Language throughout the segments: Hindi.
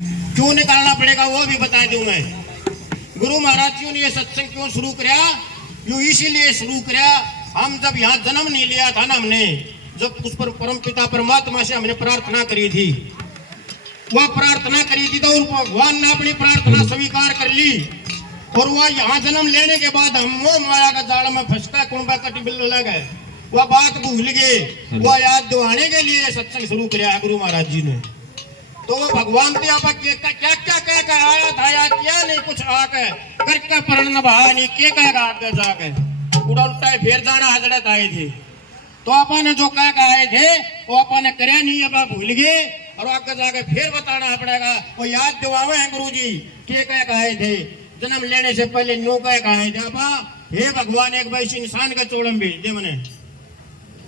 क्यों निकालना पड़ेगा वो भी बता दूं मैं। गुरु महाराज जी ने ये सत्संग क्यों शुरू किया, यूं इसीलिए शुरू किया। हम जब यहाँ जन्म नहीं लिया था ना, हमने जब उस पर परम पिता परमात्मा से हमने प्रार्थना करी थी, वह प्रार्थना करी थी तो भगवान ने अपनी प्रार्थना स्वीकार कर ली। और वह यहाँ जन्म लेने के बाद हम मोह माया का जाल में फंसता कुंबा कटी बिल्लो लगे, वह बात भूल गए। वह याद दिवाने के लिए सत्संग शुरू किया गुरु महाराज जी ने। तो वो भगवान तो आप क्या क्या कह के आया था या क्या नहीं कुछ आके करके परण बहा नहीं के कह आगे जाके उड़ा उल्टा फिर जाना हजरत आए थे। तो अपन जो कह के आए थे वो अपन करे नहीं, अब आप भूल गए और आगे जाके फिर बताना पड़ेगा। वो याद दिवावे हैं गुरु जी के कह के आए थे, जन्म लेने से पहले नो कह के आए थे। अब हे भगवान एक वैसे इंसान का चोड़म भेज दे मैंने,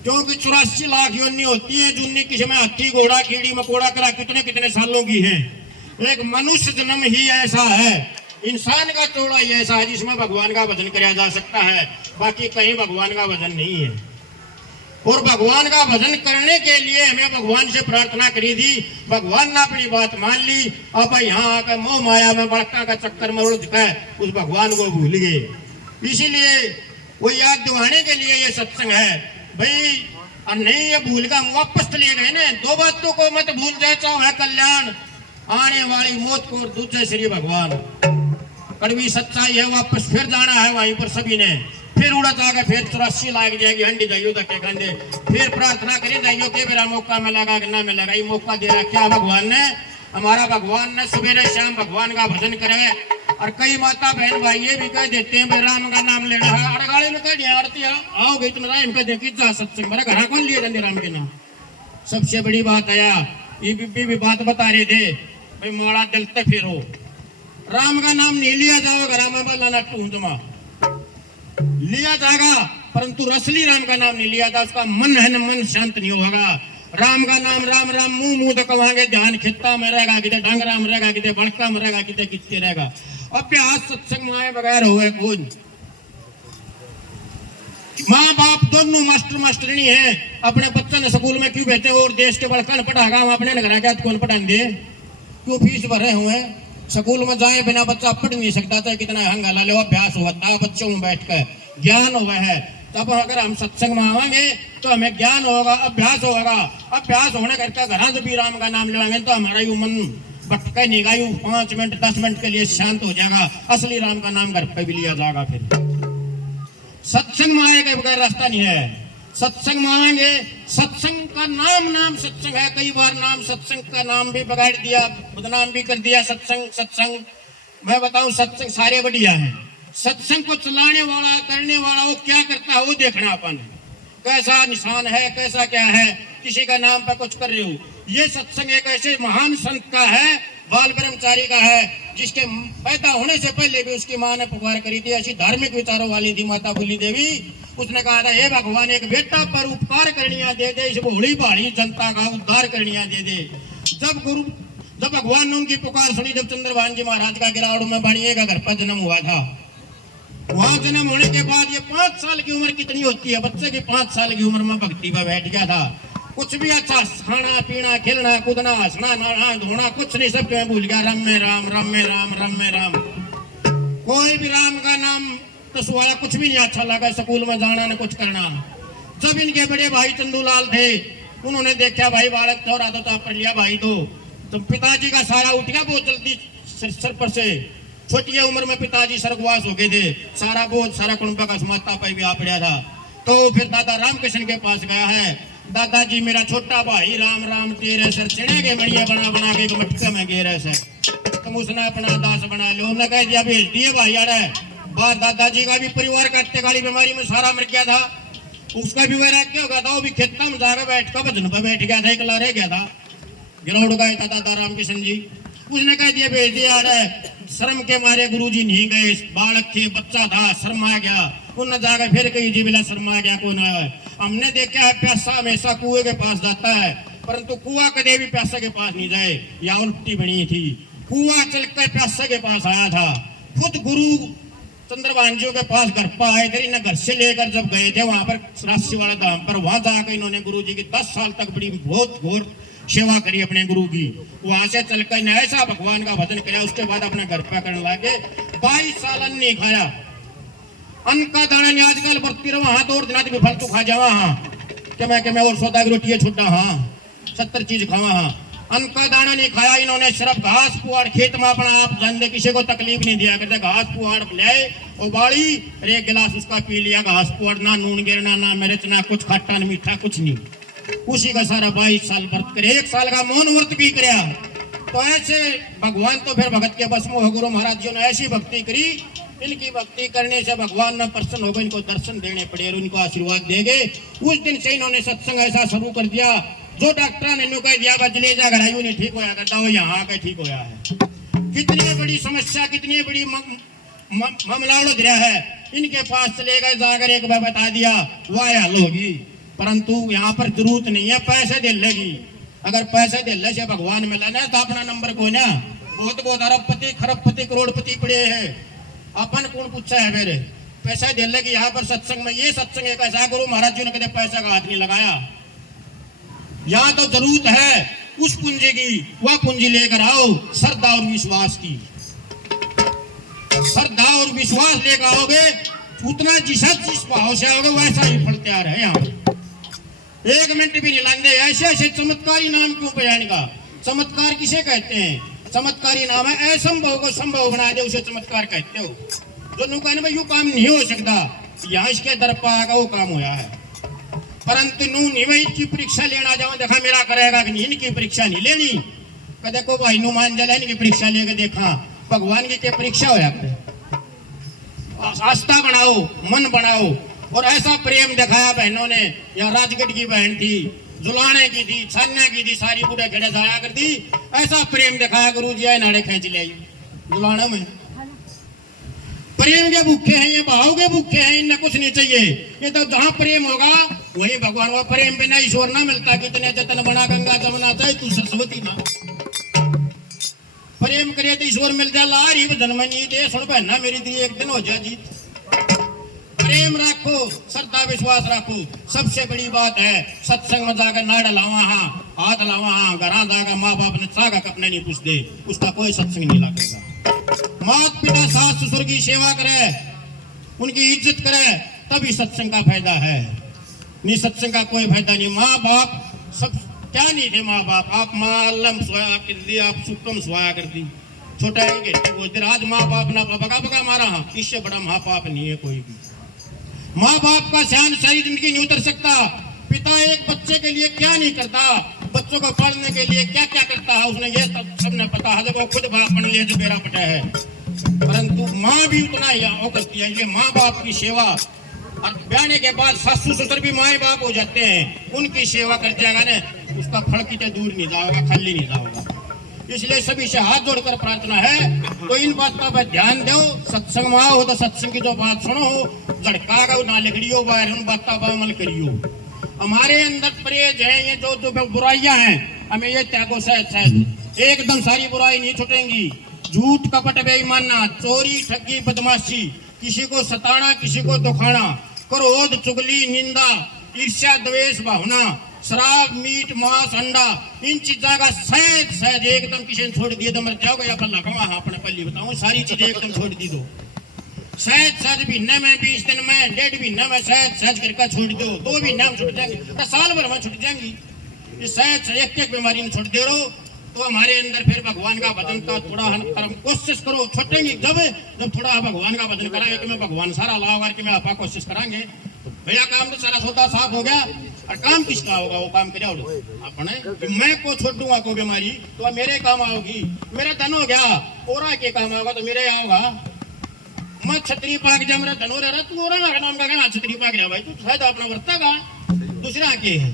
क्योंकि 84 लाख योनि होती है जुन्नी किसी में हाथी घोड़ा कीड़ी मकोड़ा करा कितने कितने सालों की है। एक मनुष्य जन्म ही ऐसा है, इंसान का चौड़ा ही ऐसा है जिसमें भगवान का भजन किया जा सकता है, बाकी कहीं भगवान का भजन नहीं है। और भगवान का भजन करने के लिए हमें भगवान से प्रार्थना करी थी, भगवान ने अपनी बात मान ली। अब यहाँ आकर मोह माया में बड़का का चक्कर में उलझ कर उस भगवान को भूल गए। इसीलिए वो याद दिवाने के लिए ये सत्संग है भाई। और नहीं ये भूल का वापस चले गए ना, दो बातों को मत भूल जाए, है कल्याण आने वाली मौत को, दूसरे श्री भगवान। कड़वी सच्चाई है, वापस फिर जाना है वहीं पर सभी ने। फिर उड़ा जाएगा, फिर 84 लाग जाएगी हंडी जाइयो तक के कंधे। फिर प्रार्थना करें जाइयो कि मेरा मौका मिलेगा कि ना मिलेगा। ये मौका दे रहा क्या भगवान ने, हमारा भगवान ने सवेरे शाम भगवान का भजन करे। और कई माता बहन भाई ये भी कह देते हैं भाई राम का नाम लेना है, अड़गाड़े में कह दिया आरती आओ गई तुम राम का देखी जा सत्संग मेरा घर कौन लिए जाते राम के नाम। सबसे बड़ी बात आया ये भी बात बता रहे थे भाई माड़ा जलते फिरो, राम का नाम नहीं लिया जाओगा, राम ना टूंजमा लिया जाएगा परंतु रसली राम का नाम नहीं लिया जाए, उसका मन है न मन शांत नहीं होगा। राम का नाम राम राम मुंह मुंह तो कहेंगे, ध्यान खित्ता में रहेगा, कितने डांगरा में रहेगा, कितने बड़का में रहेगा, कितने कितने रहेगा। अभ्यास सत्संग माए बगैर हुए कौन। माँ बाप दोनों मास्टर मास्टरनी है, अपने बच्चे ने स्कूल में क्यों भेजे और देश के बड़का पढ़ागा, हम अपने घर क्या कौन पढ़ा दे, क्यों फीस भरे हुए। स्कूल में जाए बिना बच्चा पढ़ नहीं सकता, चाहे कितना हंगाला ले, अभ्यास होता बच्चों में बैठ कर ज्ञान हुआ है। तब अगर हम सत्संग में आवेंगे तो हमें ज्ञान होगा, अभ्यास होगा। अभ्यास होने करके घर से भी राम का नाम लेंगे तो हमारा यू मन भटका नहीं गा, 5 मिनट 10 मिनट के लिए शांत हो जाएगा। असली राम का नाम घर पे भी लिया जाएगा। फिर सत्संग में आए के बगैर रास्ता नहीं है। सत्संग में आएंगे, सत्संग का नाम सत्संग है। कई बार नाम सत्संग का नाम भी बगाड़ दिया, बदनाम भी कर दिया सत्संग। मैं बताऊं सत्संग सारे बढ़िया है, सत्संग को चलाने वाला करने वाला वो क्या करता है वो देखना अपन, कैसा निशान है कैसा क्या है। किसी का नाम पर कुछ कर रहे हो, ये सत्संग एक ऐसे महान संत का है, बाल ब्रह्मचारी का है, जिसके पैदा होने से पहले भी उसकी माँ ने पुकार करी थी। ऐसी धार्मिक विचारों वाली थी माता भूली देवी। उसने कहा था हे भगवान एक बेटा पर उपकार करनिया दे दे, इस भोली भाली जनता का उद्धार करनिया दे दे। जब भगवान ने उनकी पुकार सुनी, जब चंद्रभान जी महाराज का गिरावड़ में बाणिये का घर पर जन्म हुआ था, वहां जन्म होने के बाद ये 5 साल की उम्र कितनी होती है, बच्चे की 5 साल की उम्र में भक्ति पर बैठ गया था। कुछ भी अच्छा खाना पीना खेलना कूदना हंसना नहाना धोना कुछ नहीं, सब क्यों भूल गया। राम में राम राम में राम राम में राम। कोई भी राम का नाम तो वाला कुछ भी नहीं अच्छा लगा, स्कूल में जाना न कुछ करना। जब इनके बड़े भाई चंदूलाल थे, उन्होंने देखा भाई बालक थोड़ा तो पढ़ लिया भाई तो पिताजी का सारा उठ गया बहुत जल्दी सर पर से। छोटी उम्र में पिताजी स्वर्गवास हो गए थे, सारा बोझ सारा कुटुंब का माता पर भी आ पड़ा था। तो फिर दादा रामकृष्ण के पास गया है, दादाजी मेरा छोटा भाई राम राम तेरे सर चिड़े के बढ़िया बना बना के मटके में गेरे से तुम उसने अपना दास बना लो। उन्होंने कह दिया भेज दिए भाई यार। बात दादाजी का भी परिवार कटते गाड़ी बीमारी में सारा मर गया था, उसका भी वैराग्य हो गया था। वो भी खेत में जाकर बैठ कर भजन पर बैठ गया था, एकला रह गया था, गिरौड़ गए था दादा रामकृष्ण जी। उसने कह दिया भेज दिया यार। शर्म के मारे गुरुजी नहीं गए, बालक थे बच्चा था, शर्म आ गया। उन जाकर फिर कही जी बिला शर्म आ गया कौन है। हमने देखा है प्यासा हमेशा कुएं के पास जाता है, परंतु कुआ कदे भी प्यासा के पास नहीं जाए। या उल्टी बनी थी, कुआ चलकर प्यासा के पास आया था। खुद गुरु चंद्रभांजियों के पास घर पर आए थे, इन्हें घर से लेकर जब गए थे वहां पर राशि वाला धाम पर, वहां जाकर इन्होंने गुरु जी की 10 साल तक बड़ी बहुत घोर सेवा करी अपने गुरु की। वहां से चलकर ने ऐसा भगवान का भजन किया, उसके बाद अपने घर पे करने लगे। 22 साल अन्न नहीं खाया, अन्न का दाना नहीं आजकल बरती रहा हाथ और दिना भी फालतू खा जावा हाँ कि मैं और सौदा की रोटी छुट्टा हाँ 70 चीज खावा हाँ। अन्न का दाना नहीं खाया इन्होंने, सिर्फ घास पुआड़ खेत में अपना आप जानते, किसी को तकलीफ नहीं दिया करते। घास पुआड़ लाए उबाली, एक गिलास उसका पी लिया घास पुआड़, ना नून गिरना ना मिर्च ना कुछ खट्टा न मीठा कुछ नहीं। उसी का सारा 22 साल व्रत करे, 1 साल का मौन व्रत भी कराया। तो ऐसे भगवान तो फिर भगत के बस में हो। गुरु महाराज जी ने ऐसी भक्ति करी, इनकी भक्ति करने से भगवान ने प्रसन्न हो गए, इनको दर्शन देने पड़े और उनको आशीर्वाद देंगे। उस दिन से इन्होंने सत्संग ऐसा शुरू कर दिया, जो डॉक्टर ने कह दिया ले जा घर नहीं ठीक होया करता वो यहाँ आकर ठीक होया है। कितनी बड़ी समस्या, कितनी बड़ी मामला उलझ रहा है, इनके पास चले गए, जाकर एक बार बता दिया वह हल होगी। परंतु यहाँ पर जरूरत नहीं है पैसे दे लेगी। अगर पैसे दे से भगवान मिला ना तो अपना नंबर को ना बहुत बहुत अरबपति खरबपति करोड़पति पड़े हैं, अपन कौन पूछा है मेरे पैसा दे लेगी। यहाँ पर सत्संग में ये सत्संग एक ऐसा, गुरु महाराज जी ने कभी पैसा का हाथ नहीं लगाया। यहाँ तो जरूरत है उस पूंजी की, वह पूंजी लेकर आओ श्रद्धा और विश्वास की। श्रद्धा और विश्वास लेकर आओगे, उतना जिस भाव से आओगे वैसा ही फल तैयार है। यहाँ 1 मिनट भी नहीं लगते। ऐसे ऐसे चमत्कारी नाम क्यों बयान का? चमत्कार किसे कहते हैं? चमत्कारी नाम है असंभव को संभव बना दे, उसे चमत्कार कहते हो। जो नु कहने में यू काम नहीं हो सकता, यहाँ इसके दर पर आगा वो काम होया है। परंतु नू निवई की परीक्षा लेना जाओ, देखा मेरा करेगा कि नहीं, इनकी परीक्षा नहीं लेनी। कदे को भाई नु मान जला, इनकी परीक्षा लेके देखा भगवान की क्या परीक्षा होया करे। आस्था बनाओ, मन बनाओ। और ऐसा प्रेम दिखाया बहनों ने। यहाँ राजगढ़ की बहन थी, जुलाने की थी, छान्या की थी, सारी बूढ़े खड़े जाया कर दी। ऐसा प्रेम दिखाया गुरु जी, नाड़े खींच ले जुलाने में। प्रेम के भूखे हैं ये, भाव के भूखे हैं, इन्हें कुछ नहीं चाहिए। ये तो जहाँ प्रेम होगा वही भगवान। वो प्रेम बिना ईश्वर ना मिलता। कितने जतन बना गंगा जमुना चाहे तू सरस्वती ना। प्रेम करे तो ईश्वर मिल जा। लारी जन्म नहीं दे सुन बहना मेरी दी, एक दिन हो जा जीत। प्रेम रखो, श्रद्धा विश्वास रखो। सबसे बड़ी बात है सत्संग में जाकर नाड़ लावा हाँ, हाथ लावा हाँ, घर जाकर माँ बाप ने चागा कपने नहीं पूछ दे, उसका कोई सत्संग नहीं लगेगा। माता पिता सास ससुर की सेवा करे, उनकी इज्जत करे, तभी सत्संग का फायदा है। नहीं सत्संग का कोई फायदा नहीं। माँ बाप सब क्या नहीं थे माँ बाप। आप मालम सोया कर दी, आप सुकम सोया कर दी, छोटा है आज माँ बाप ना बगा बगा मारा हाँ, इससे बड़ा माँ बाप नहीं है कोई भी। माँ बाप का ध्यान सारी जिंदगी नहीं उतर सकता। पिता एक बच्चे के लिए क्या नहीं करता, बच्चों को पढ़ने के लिए क्या क्या करता है, उसने ये सबने पता है। वो खुद बाप बन लिया जो मेरा पटा है। परंतु माँ भी उतना ही वो करती है। ये माँ बाप की सेवा, और ब्याने के बाद सासू ससुर भी माँ बाप हो जाते हैं, उनकी सेवा कर जाएगा ना, उसका फल कितने दूर नहीं जाएगा, खाली नहीं जाएगा। इसलिए सभी से हाथ जोड़कर प्रार्थना है, तो इन बातों पर ध्यान दो। सत्संग में आओ तो सत्संग की जो बात सुनो, झड़का गो ना लिखड़ियो बाहर, उन बातों पर अमल करियो। हमारे अंदर परहेज है, ये जो जो बुराइयां हैं हमें ये त्यागो सहज एकदम सारी बुराई नहीं छूटेंगी। झूठ कपट बेईमाना, चोरी ठगी बदमाशी, किसी को सताना किसी को दुखाना, क्रोध चुगली निंदा ईर्ष्या द्वेष भावना, शराब मीट मांस अंडा, इन चीजों का सहज सहज एकदम किसी ने छोड़ दिए तो मर जाओगे या पल्ला कमा। हाँ अपने पल्ली बताऊं, सारी चीजें एकदम छोड़ दी दो। सहज सहज महीने में 20 दिन में 1.5 महीने में सहज सहज करके छोड़ दो। 2 महीने में छूट जाएंगी, तो साल भर में छूट जाएंगी। ये सहज एक एक बीमारी में छोड़ दे रहो, तो हमारे अंदर फिर भगवान का भजन का थोड़ा हम कोशिश करो। छूटेंगी जब थोड़ा भगवान का भजन कराएंगे कि मैं भगवान सारा लाओ करके मैं आपा कोशिश कराएंगे, तो भैया काम तो सारा सौदा साफ हो गया। और काम किसका होगा? वो काम करे अपने। मैं को छोड़ दूंगा को बीमारी तो मेरे काम आओगी, मेरा धन हो गया ओरा के काम आओगा तो मेरे यहाँ होगा। मैं छतरी पाक जा, मेरा धन हो रहा, तू ओरा का नाम का कहना छतरी पाक रहा भाई, तू शायद अपना वर्ता का दूसरा के है,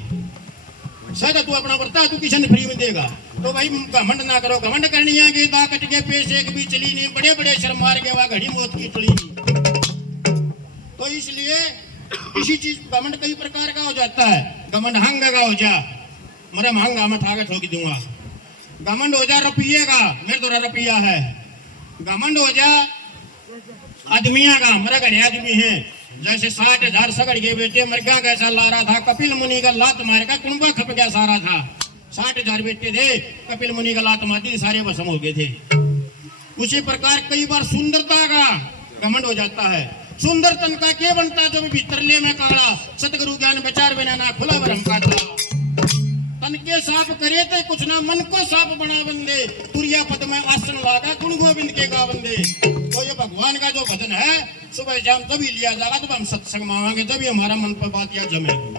शायद तू अपना वर्ता तू किसी ने फ्री में देगा। तो भाई घमंड ना करो, घमंड करनी है कि दा कट के पैसे एक भी चली नहीं, बड़े बड़े शर्म मार के वहां घड़ी मौत की चली नहीं। तो इसलिए किसी चीज घमंड कई प्रकार का हो जाता है। घमंड हंग का हो जा, मेरे महंगा मैं थागा ठोक दूंगा। घमंड हो जा रुपये का, मेरे तो रुपया है। घमंड हो जा आदमिया का, मेरा घड़े आदमी है। जैसे 60,000 सगड़ के बेटे मर गया, कैसा ला रहा था कपिल मुनि का लात मार का कुंबा खप गया सारा था। 60,000 बेटे थे, कपिल मुनि का लात मारती सारे भस्म हो गए थे। उसी प्रकार कई बार सुंदरता का घमंड हो जाता है। सुंदर तन का क्या बनता जब भीतर ले में काला, सतगुरु ज्ञान विचार बिना ना खुला ब्रह्म का ताला। तन के साफ करे थे कुछ ना, मन को साफ बना बंदे, तुरिया पद में आसन लागा गुण गोविंद के गा बंदे। तो ये भगवान का जो भजन है सुबह शाम तभी लिया जाएगा जब हम सत्संग मांगेंगे, तभी हमारा मन पर बात यह जमेगी।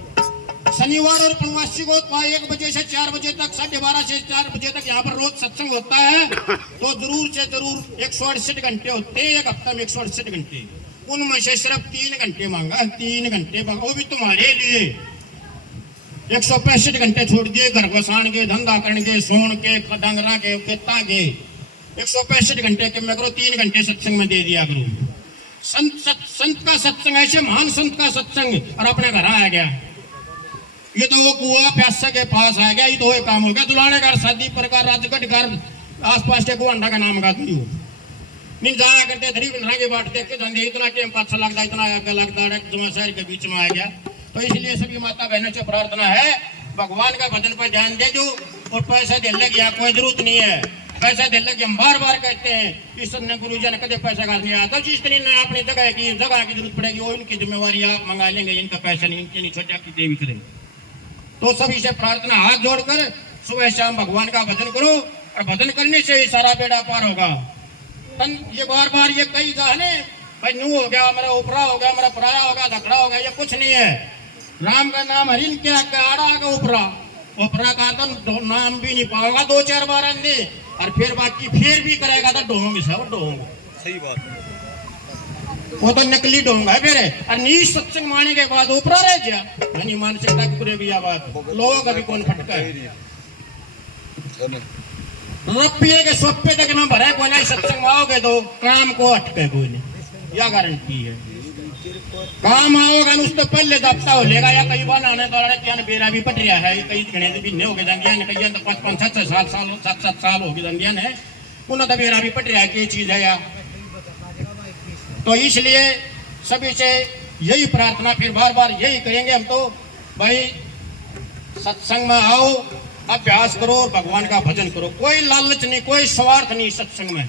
शनिवार और पूर्णवासी को 1 बजे से 4 बजे तक, 12:30 से 4 बजे तक यहाँ पर रोज सत्संग होता है। तो जरूर से जरूर 168 घंटे होते हैं, एक हफ्ता में 168 घंटे, उनमें से सिर्फ 3 घंटे मांगा, 3 घंटे मांगा, वो भी तुम्हारे लिए। 165 घंटे छोड़ दिए घर बसान के, धंधा करने के, सोन के, डंगरा के, खेता के। 165 घंटे के मैं करो 3 घंटे सत्संग में दे दिया करूँ। संत का सत्संग, ऐसे महान संत का सत्संग, और अपने घर आ गया। ये तो वो कुआ प्यासा के पास आ गया, ये तो वो काम हो गया। दुलाने घर, शादी प्रकार, राजगढ़ घर, आसपास के गुआंडा का नाम का नहीं जाया करते, धरी के बाट देख के धंधे, इतना टाइम पाछा लगता, इतना आगे लगता, जमा शहर के बीच में आ गया। तो इसलिए सभी माता बहनों से प्रार्थना है, भगवान का भजन पर ध्यान दे दो। और पैसा दिलने की कोई जरूरत नहीं है। पैसा दिलने की हम बार बार कहते हैं, ईश्वर ने गुरु जी ने कदे पैसा का नहीं आता। जिस तरह ने अपनी जगह की जरूरत पड़ेगी वो इनकी जिम्मेवारी आप मंगा लेंगे, इनका पैसा नहीं, इनकी नहीं छोटा की देवी करें। तो सभी से प्रार्थना, हाथ जोड़कर सुबह शाम भगवान का भजन करो, और भजन करने से ही सारा बेड़ा पार होगा। ये बार बार ये कई गाने भाई नू हो गया, मेरा उपरा हो गया, मेरा पराया हो गया, धकड़ा हो गया, ये कुछ नहीं है। राम का नाम हरिन क्या आड़ा का उपरा, उपरा का तो नाम भी नहीं पाओगा 2-4 बार अंदे, और फिर बाकी फिर भी करेगा तो ढोंग सब ढोंग। सही बात, वो तो नकली ढोंग है। फिर और नीच सत्संग माने के बाद उपरा रह गया, यानी मानसिकता की पूरे भी आवाज लोग अभी कौन फटका है। रुपये के सोपे तक ना भरे कोई नहीं, सत्संग में आओगे तो काम को अटके कोई नहीं, यह गारंटी है। काम आओगे उस तो पहले दबता हो लेगा, या कई बार आने तो बेरा भी पट रहा है, कई घने भी हो गए दंगिया ने, कई तो 5-5, 7-7 साल हो गए दंगिया ने, उन्हें तो बेरा भी पट रहा है क्या चीज है या। तो इसलिए सभी से यही प्रार्थना, फिर बार बार यही करेंगे हम तो, भाई सत्संग में आओ, अभ्यास करो और भगवान का भजन करो। कोई लालच नहीं, कोई स्वार्थ नहीं सत्संग में।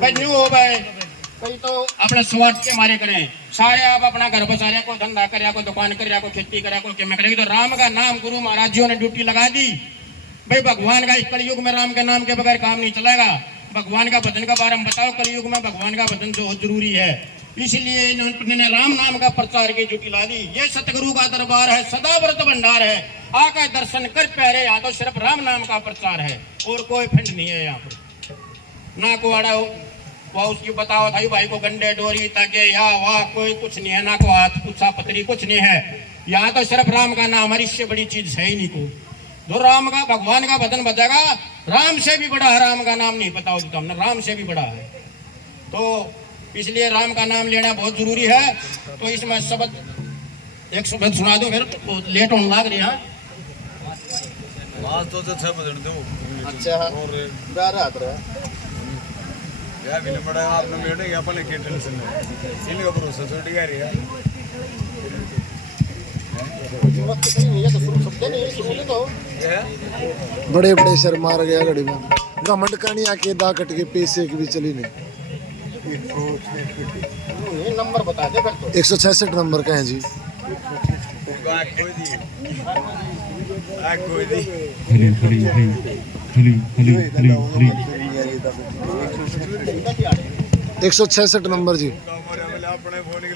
भाई न्यू हो गए कोई तो अपने स्वार्थ के मारे करें, सारे आप अपना घर बसा रहे, को धंधा करे, को दुकान करे, को खेती करे, को क्या करेगी। तो राम का नाम गुरु महाराज जी ने ड्यूटी लगा दी। भाई भगवान का इस कलयुग में राम के नाम के बगैर काम नहीं चलेगा। भगवान का भजन का बारे में बताओ, कलयुग में भगवान का भजन बहुत जरूरी है। इसलिए इन्होंने राम नाम का प्रचार की ड्यूटी ला दी। ये सतगुरु का दरबार है, सदा व्रत भंडार है, आकर दर्शन कर प्यारे, यहाँ तो सिर्फ राम नाम का प्रचार है और कोई फंड नहीं है यहाँ पर। ना को आड़ा हो वह उसकी बताओ था भाई को गंडे डोरी ताके या वाह कोई कुछ नहीं है, ना को हाथ कुत्सा पतरी कुछ नहीं है। यहाँ तो सिर्फ राम का नाम, हमारी इससे बड़ी चीज है ही नहीं को। जो राम का भगवान का भजन बजेगा, राम से भी बड़ा है, राम का नाम नहीं पता होता हमने, राम से भी बड़ा है। तो इसलिए राम का नाम लेना बहुत जरूरी है। तो इसमें शब्द एक शब्द सुना दो, फिर तो लेट होने लग रही है। तो अच्छा बजन दो। अच्छा और बारह आता है या बिना बड़ा आपने मेरे क्या अपन के टेंशन है, इनका भरोसा छोड़ गया रे। बड़े बड़े सर मार गया घड़ी में, घमंड करनी आके दा कट के पैसे की भी चली नहीं। नंबर बता दे फिर तो। 166 नंबर का है जी। कोई दी 166 नंबर जी। अपने फोन के